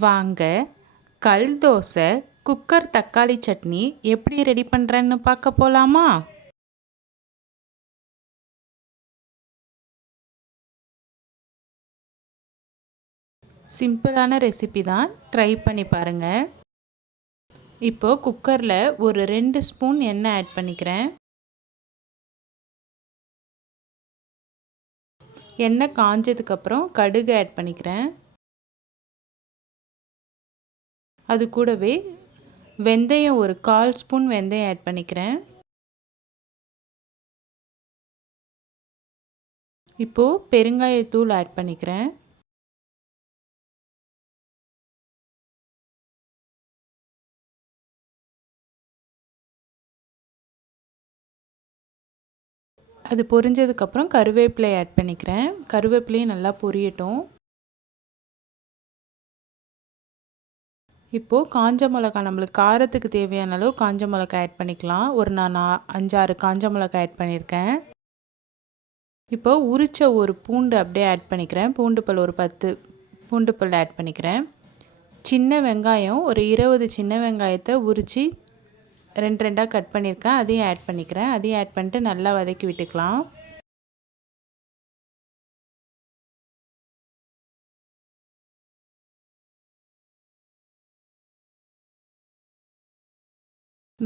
வாங்க கல் தோசை குக்கர் தக்காளி சட்னி எப்படி ரெடி பண்ணுறேன்னு பார்க்க போகலாமா சிம்பிளான ரெசிபி தான். ட்ரை பண்ணி பாருங்கள் இப்போது குக்கரில் ஒரு ரெண்டு ஸ்பூன் எண்ணெய் ஆட் பண்ணிக்கிறேன். எண்ணெய் காஞ்சதுக்கப்புறம் கடுகு ஆட் பண்ணிக்கிறேன். அது கூடவே வெந்தயம் ஒரு கால் ஸ்பூன் வெந்தயம் ஆட் பண்ணிக்கிறேன். இப்போது பெருங்காயத்தூள் ஆட் பண்ணிக்கிறேன். அது பொரிஞ்சதுக்கப்புறம் கருவேப்பிலை ஆட் பண்ணிக்கிறேன். கருவேப்பிலையும் நல்லா பொரியட்டும். இப்போது காஞ்ச மிளகா நம்மளுக்கு காரத்துக்கு தேவையான அளவு காஞ்ச மிளகா ஆட் பண்ணிக்கலாம். ஒரு நான் அஞ்சாறு காஞ்ச மிளகா ஆட் பண்ணியிருக்கேன். இப்போ உரித்த ஒரு பூண்டு அப்படியே ஆட் பண்ணிக்கிறேன். பூண்டு பல் ஒரு பத்து பூண்டு பல் ஆட் பண்ணிக்கிறேன். சின்ன வெங்காயம் ஒரு இருபது சின்ன வெங்காயத்தை உரித்து ரெண்டு ரெண்டாக கட் பண்ணியிருக்கேன். அதையும் ஆட் பண்ணிக்கிறேன். அதையும் ஆட் பண்ணிட்டு நல்லா வதக்கி விட்டுக்கலாம்.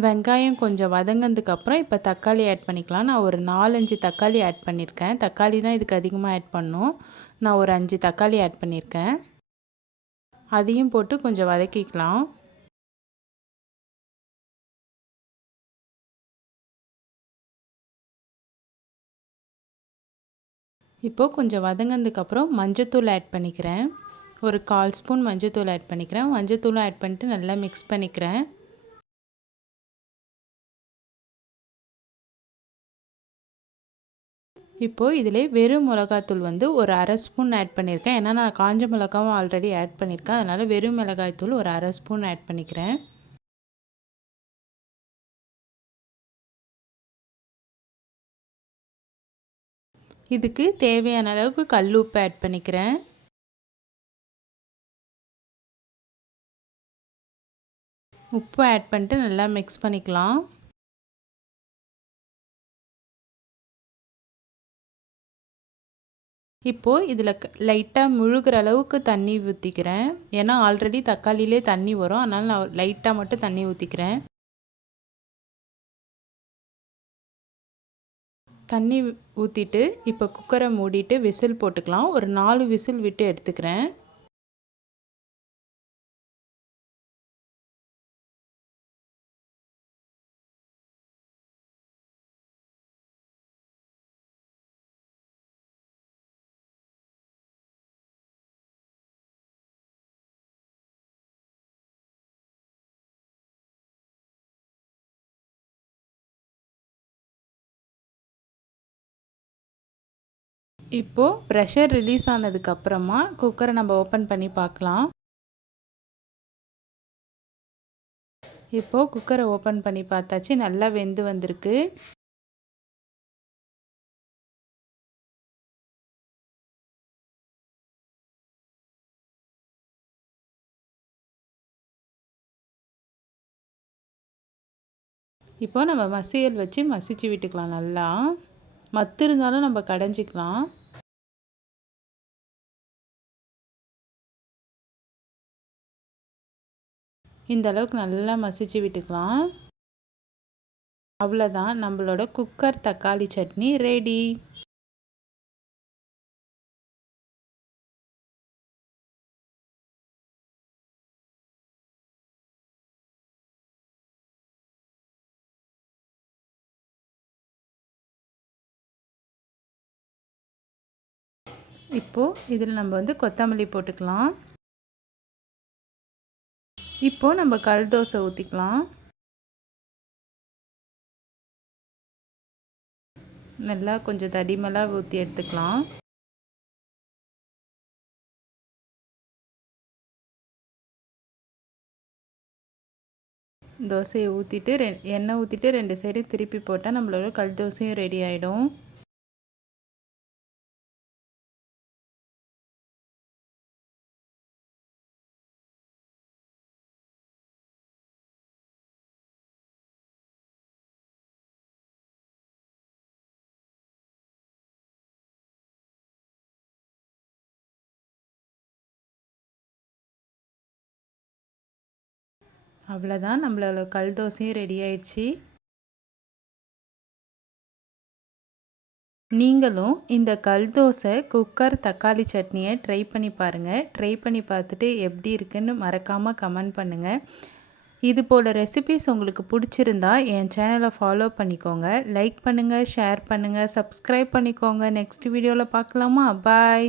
வெங்காயம் கொஞ்சம் வதங்கினதுக்கப்புறம் இப்போ தக்காளி ஆட் பண்ணிக்கலாம். நான் ஒரு நாலஞ்சு தக்காளி ஆட் பண்ணியிருக்கேன் தக்காளி தான் இதுக்கு அதிகமாக ஆட் பண்ணும். நான் ஒரு அஞ்சு தக்காளி ஆட் பண்ணியிருக்கேன் அதையும் போட்டு கொஞ்சம் வதக்கிக்கலாம். இப்போது கொஞ்சம் வதங்கினதுக்கப்புறம் மஞ்சத்தூள் ஆட் பண்ணிக்கிறேன். ஒரு கால் ஸ்பூன் மஞ்சத்தூள் ஆட் பண்ணிக்கிறேன். மஞ்சத்தூளும் ஆட் பண்ணிட்டு நல்லா மிக்ஸ் பண்ணிக்கிறேன். இப்போது இதில் வெறும் மிளகாத்தூள் வந்து ஒரு அரை ஸ்பூன் ஆட் பண்ணியிருக்கேன் ஏன்னா நான் காஞ்ச மிளகாவும் ஆல்ரெடி ஆட் பண்ணியிருக்கேன் அதனால் வெறும் மிளகாய்த்தூள் ஒரு அரை ஸ்பூன் ஆட் பண்ணிக்கிறேன். இதுக்கு தேவையான அளவுக்கு கல் உப்பு ஆட் பண்ணிக்கிறேன். உப்பு ஆட் பண்ணிட்டு நல்லா மிக்ஸ் பண்ணிக்கலாம். இப்போது இதில் லைட்டாக முழுகிற அளவுக்கு தண்ணி ஊற்றிக்கிறேன் ஏன்னா ஆல்ரெடி தக்காளியிலே தண்ணி வரும். அதனால் நான் லைட்டாக மட்டும் தண்ணி ஊற்றிக்கிறேன் தண்ணி ஊற்றிட்டு இப்போ குக்கரை மூடிட்டு விசில் போட்டுக்கலாம். ஒரு நாலு விசில் விட்டு எடுத்துக்கிறேன். இப்போது ப்ரெஷர் ரிலீஸ் ஆனதுக்கப்புறமா குக்கரை நம்ம ஓப்பன் பண்ணி பார்க்கலாம். இப்போது குக்கரை ஓப்பன் பண்ணி பார்த்தாச்சு நல்லா வெந்து வந்திருக்கு. இப்போது நம்ம மசியல் வச்சு மசிச்சு விட்டுக்கலாம் நல்லா. மத்து இருந்தாலும் நம்ம கடைஞ்சிக்கலாம். இந்த அளவுக்கு நல்லா மசிச்சு விட்டுக்கலாம். அவ்வளோதான் நம்மளோட குக்கர் தக்காளி சட்னி ரெடி. இப்போது இதில் நம்ம வந்து கொத்தமல்லி போட்டுக்கலாம். இப்போது நம்ம கல் தோசை ஊற்றிக்கலாம் நல்லா கொஞ்சம் தடிமலாக ஊற்றி எடுத்துக்கலாம். தோசையை ஊற்றிட்டு ரெ எண்ணெய் ஊற்றிட்டு ரெண்டு சைடு திருப்பி போட்டால் நம்மளோட கல் தோசையும் ரெடி ஆகிடும் அவ்வளோதான் நம்மளோட கல் தோசையும் ரெடி ஆயிடுச்சு. நீங்களும் இந்த கல் தோசை குக்கர் தக்காளி சட்னியை ட்ரை பண்ணி பாருங்கள் ட்ரை பண்ணி பார்த்துட்டு எப்படி இருக்குன்னு மறக்காமல் கமெண்ட் பண்ணுங்கள் இது போல் ரெசிபிஸ் உங்களுக்கு பிடிச்சிருந்தா என் சேனலை ஃபாலோ பண்ணிக்கோங்க. லைக் பண்ணுங்கள் ஷேர் பண்ணுங்கள் சப்ஸ்கிரைப் பண்ணிக்கோங்க. நெக்ஸ்ட் வீடியோவில் பார்க்கலாமா? பாய்